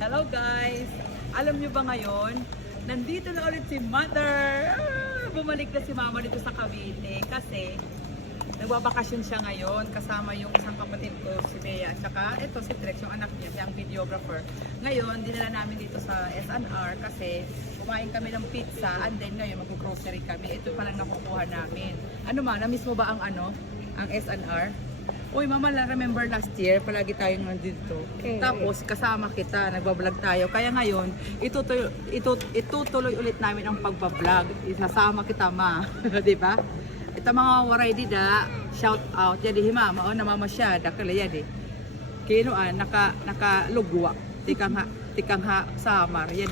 Hello guys! Alam nyo ba ngayon, nandito na ulit si Mother! Bumalik na si Mama dito sa Cavite kasi nagbabakasyon siya ngayon kasama yung isang kapatid ko, si Bea. Tsaka ito si Trex, yung anak niya, siyang videographer. Ngayon, dinala namin dito sa SNR kasi kumain kami ng pizza and then ngayon mag-grocery kami. Ito palang nakukuha namin. Ano ma, na-miss mo ba ang ang SNR? Uy, Mama, remember last year, palagi tayong nandito. Tapos, kasama kita, nagbablog tayo. Kaya ngayon, itutuloy ulit namin ang pagbablog. Isasama kita, Ma. Diba? Ito mga waray dida, shout out. Jadi, Mama, namama siya, dakala yan Kinuan, nakalugwa. Tikang ha, samar. Yan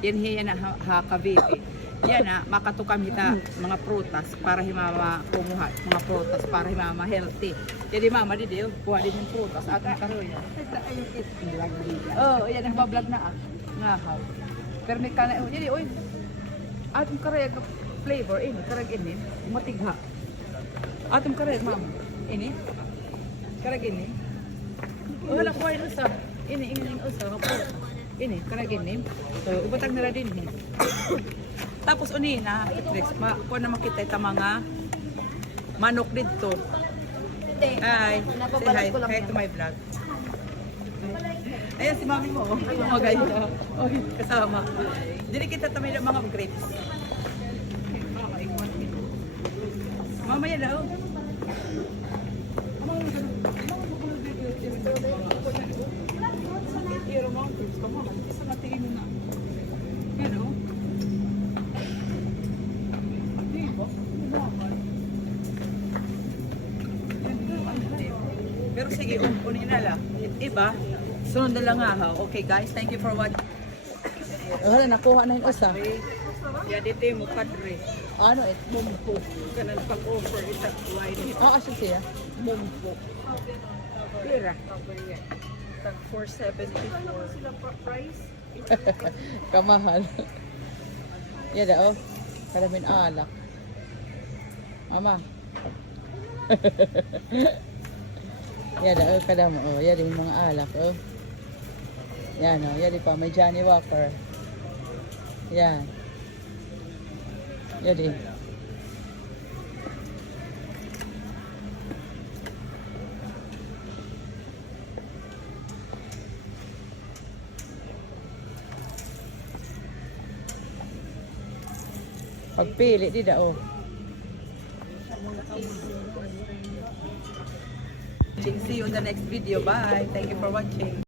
hiya na ha Cavite. Yan makatukam kita mga prutas para himama kumuha mga prutas para himama healthy. Jadi mama di dio kuha din yung prutas at karoy. Oh, yan nagba-vlog na Ngahaw. Pero may kana jadi oy. Atong karayag flavor ini, karag ini, matigha. Atong karayag mama. Ini. Karag ini. Oh, hala kuha ino sa. Ini usa ini karag ini. So ubutang nila din ni. Tapos unina, Trix, kuha na makita ito mga manok dito. Hi, say hi. Hi to my vlog. Ayan si mami mo. Oh, guys. Oh, kasama. Dili kita tamay ng mga grapes. Mama yan daw. Hero Mountains. Come on, isa matingin mo na. Pero, pero sige, unin na lang. Iba, sunod na lang Okay guys, thank you for watching. Wala, nakuha na yung usa. Ya, dito mo kadre. Ano it? Mumpo. Kanan pag-offer isang wine. Asa siya? Mumpo. Pira. Tag 474. Sila price? Kamahal. Yada oh. Kalamin alak. Mama. Yada oh, kadam oh. Yada yung mga alak oh. Yan oh, yada pa may Johnny Walker. Yan. Yada. Pagpili di da oh. See you in the next video. Bye. Thank you for watching.